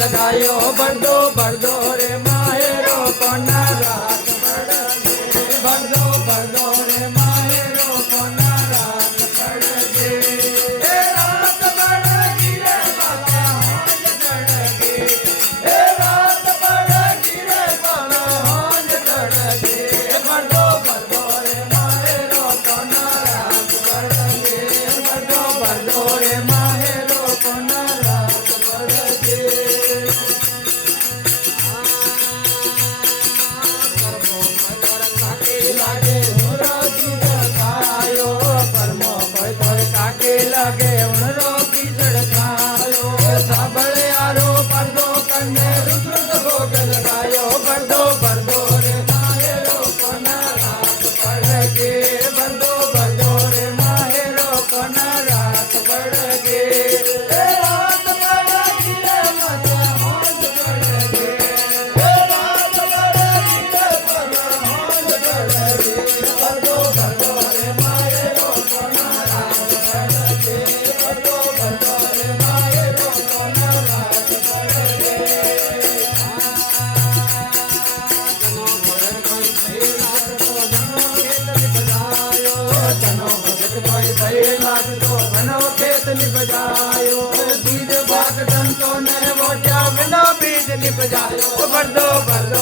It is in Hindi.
लगायो बड़ो बड़ो रे माहेरो कोना रात बड़ो बड़ो रे माहेरो कोना रात पड़गे ए रात पड़गी रे बाबा हांज चढ़गे ए रात पड़गी रे बाबा हांज चढ़गे बड़ो बड़ो रे माहेरो कोना रात पड़गे बड़ो रे माहेरो कोना रात पड़गे लगे उणरो की झड़कायो साबळे आरो पर्दो कन्ने रुद्र भोग लगायो बड़ो बड़ो रे माहेरो कोना रात पड़गे बड़ो बड़ो रे माहेरो कोना रात पड़गे ए रात पड़गी रे माता हांज पड़गे ए रात पड़गी रे माता हांज पड़गे बड़ो बड़ो रे माहेरो कोना रात पड़गे बड़ो बड़ो रे माहेरो कोना रात पड़गे जनो भगत कोई सही लाग तो बनो खेत निप जायो बीज बाग दंतो ने मोटिया बिना बीज निप जायो बड़ो बड़ो